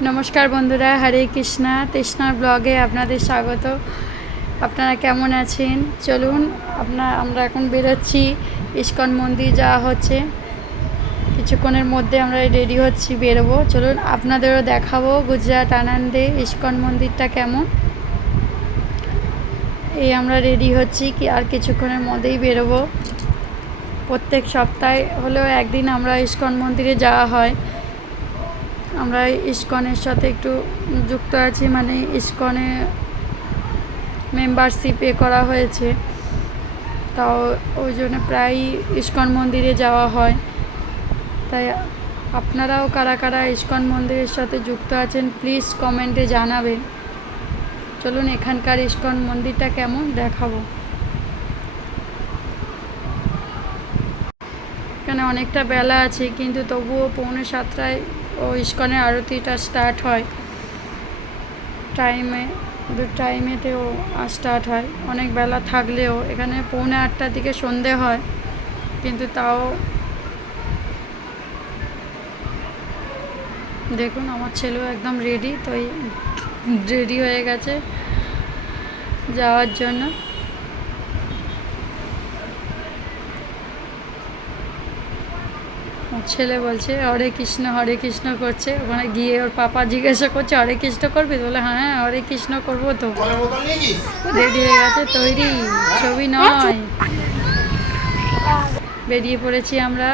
নমস্কার বন্ধুরা, হরে কৃষ্ণা তৃষ্ণার ব্লগে আপনাদের স্বাগত। আপনারা কেমন আছেন? চলুন আমরা এখন বেরোচ্ছি, ইস্কন মন্দির যাওয়া হচ্ছে। কিছুক্ষণের মধ্যে আমরা রেডি হচ্ছি, বেরোবো। চলুন আপনাদেরও দেখাবো গুজরাট আনন্দে ইস্কন মন্দিরটা কেমন। এই আমরা রেডি হচ্ছি আর কিছুক্ষণের মধ্যেই বেরোবো। প্রত্যেক সপ্তাহে হলেও একদিন আমরা ইস্কন মন্দিরে যাওয়া হয়। আমরা ইস্কনের সাথে একটু যুক্ত আছি, মানে ইস্কনে মেম্বারশিপ করা হয়েছে, তাও ওই জন্য প্রায়ই ইস্কন মন্দিরে যাওয়া হয়। তাই আপনারাও কারা কারা ইস্কন মন্দিরের সাথে যুক্ত আছেন প্লিজ কমেন্টে জানাবেন। চলুন এখানকার ইস্কন মন্দিরটা কেমন দেখাবো। এখানে অনেকটা বেলা আছে, কিন্তু তবুও 6:45 ও ইস্কনের আরতিটা স্টার্ট হয়। টাইমেতেও স্টার্ট হয়। অনেক বেলা থাকলেও এখানে 7:45টার দিকে সন্ধে হয়, কিন্তু তাও দেখুন আমার ছেলেও একদম রেডি, তো রেডি হয়ে গেছে যাওয়ার জন্য। ছেলে বলছে হরে কৃষ্ণ করছে। ওখানে গিয়ে ওর পাপা জিজ্ঞাসা করছে হরে কৃষ্ণ করবি? বলে হ্যাঁ হরে কৃষ্ণ করবো। তো রেডি হয়ে গেছে, তৈরি, ছবি নয়। বেরিয়ে পড়েছি আমরা।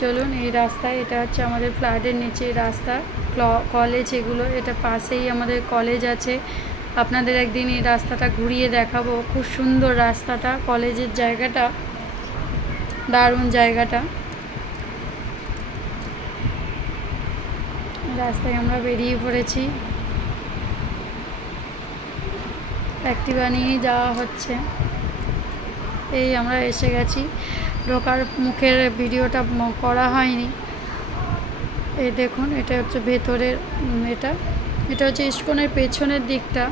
চলুন এই রাস্তায়, এটা হচ্ছে আমাদের ফ্ল্যাটের নিচে রাস্তা, কলেজ এগুলো, এটা পাশেই আমাদের কলেজ আছে। আপনাদের একদিন এই রাস্তাটা ঘুরিয়ে দেখাবো। খুব সুন্দর রাস্তাটা, কলেজের জায়গাটা দারুণ জায়গাটা। রাস্তায় আমরা বেরিয়ে পড়েছি, অ্যাক্টিভা নিয়েই যাওয়া হচ্ছে। এই আমরা এসে গেছি। ঢোকার মুখের ভিডিওটা করা হয়নি। এই দেখুন, এটা হচ্ছে ভেতরের, এটা হচ্ছে ইস্কনের পেছনের দিকটা।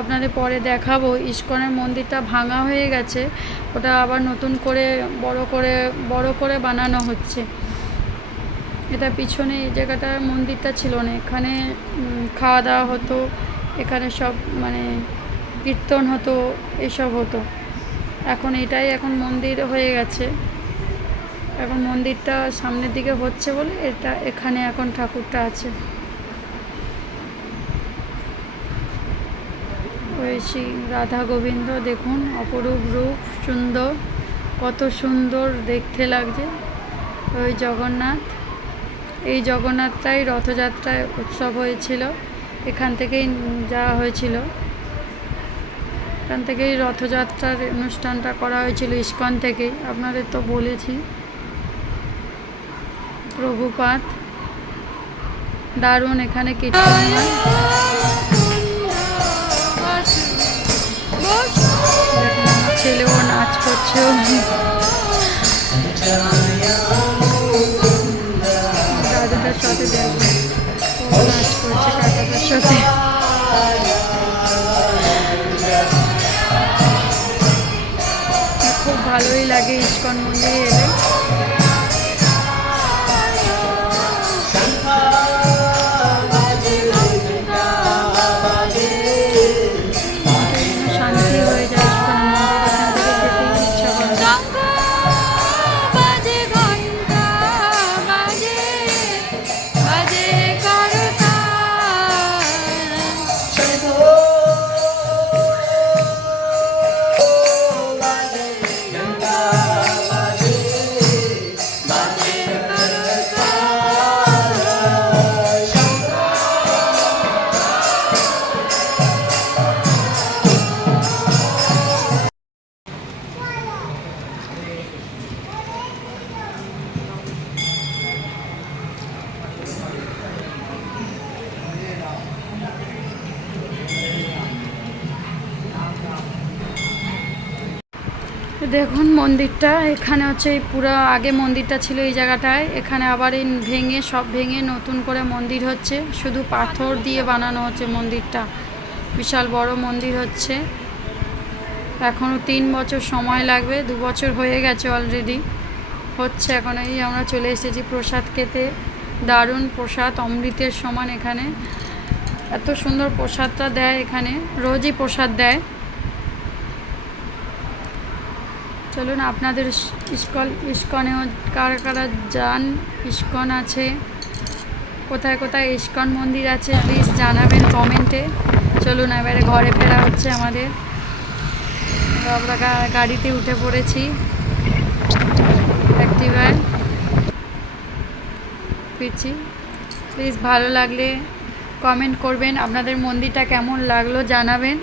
আপনাদের পরে দেখাবো। ইস্কনের মন্দিরটা ভাঙা হয়ে গেছে, ওটা আবার নতুন করে বড় করে বানানো হচ্ছে। এটা পিছনে এই জায়গাটা মন্দিরটা ছিল না, এখানে খাওয়া দাওয়া হতো, এখানে সব মানে কীর্তন হতো, এসব হতো। এখন এটাই এখন মন্দির হয়ে গেছে। এখন মন্দিরটা সামনের দিকে হচ্ছে বলে এখানে এখন ঠাকুরটা আছে। ওই শ্রী রাধা গোবিন্দ দেখুন, অপরূপ রূপ, সুন্দর, কত সুন্দর দেখতে লাগছে। ওই জগন্নাথ, এই জগন্নাথটাই রথযাত্রায় উৎসব হয়েছিল, এখান থেকেই যাওয়া হয়েছিল। এখান থেকেই রথযাত্রার অনুষ্ঠানটা করা হয়েছিল, ইস্কন থেকেই। আপনাদের তো বলেছি। প্রভুপাদ, দারুণ এখানে কীর্তন হয়। আমার ছেলেও নাচ করছে, দাদুটার সাথে দেখবেন ও নাচ করছে কাকাটার সাথে। খুব ভালোই লাগে ইস্কন মন্দিরে এলে। শান্তি হয়ে যায় ইস্কন মন্দির, এখান থেকে যেতেই ইচ্ছা করে। দেখুন মন্দিরটা, এখানে হচ্ছে এই পুরো আগে মন্দিরটা ছিল এই জায়গাটায়, এখানে আবার এই ভেঙে নতুন করে মন্দির হচ্ছে। শুধু পাথর দিয়ে বানানো হচ্ছে মন্দিরটা, বিশাল বড় মন্দির হচ্ছে। এখনও 3 বছর সময় লাগবে, 2 বছর হয়ে গেছে অলরেডি হচ্ছে। এখন এই আমরা চলে এসেছি প্রসাদ খেতে। দারুণ প্রসাদ, অমৃতের সমান এখানে। এত সুন্দর প্রসাদটা দেয় এখানে, রোজই প্রসাদ দেয়। চলুন আপনাদের ইস্কনেও কারা কারা যান, ইস্কন আছে, কোথায় কোথায় ইস্কন মন্দির আছে প্লিজ জানাবেন কমেন্টে। চলুন এবারে ঘরে ফেরা হচ্ছে আমাদের। আমরা গাড়িতে উঠে পড়েছি, অ্যাক্টিভায় ফিরছি। প্লিজ ভালো লাগলে কমেন্ট করবেন, আপনাদের মন্দিরটা কেমন লাগলো জানাবেন।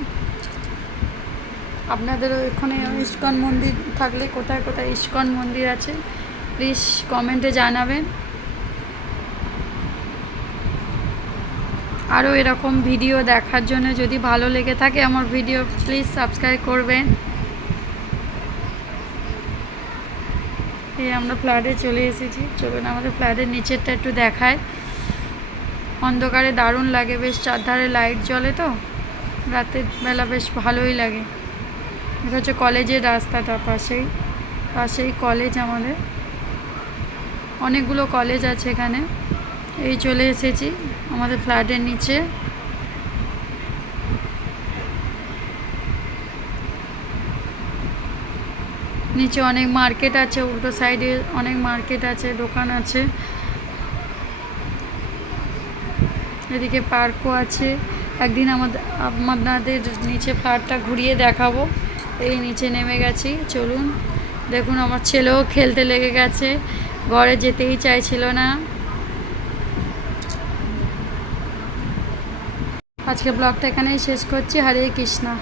আপনাদের ওখানে ইস্কন মন্দির থাকলে কোথায় কোথায় ইস্কন মন্দির আছে প্লিজ কমেন্টে জানাবেন। আরও এরকম ভিডিও দেখার জন্য যদি ভালো লেগে থাকে আমার ভিডিও প্লিজ সাবস্ক্রাইব করবেন। এই আমরা ফ্ল্যাটে চলে এসেছি, চলুন আমাদের ফ্ল্যাটের নিচেরটা একটু দেখায়। অন্ধকারে দারুণ লাগে, বেশ চারধারে লাইট জ্বলে তো রাতের বেলা বেশ ভালোই লাগে। এটা হচ্ছে কলেজের রাস্তাটা, পাশেই কলেজ আমাদের, অনেকগুলো কলেজ আছে এখানে। এই চলে এসেছি আমাদের ফ্ল্যাটের নিচে। নিচে অনেক মার্কেট আছে, উল্টো সাইডে অনেক মার্কেট আছে, দোকান আছে, এদিকে পার্কও আছে। একদিন আপনাদের নিচে ফ্ল্যাটটা ঘুরিয়ে দেখাবো। এই নিচে নেমে গেছি, চলুন দেখুন। আমার ছেলেও খেলতে লেগে গেছে, ঘরে যেতেই চাইছিল না। আজকে ব্লগটা এখানেই শেষ করছি। হরে কৃষ্ণা।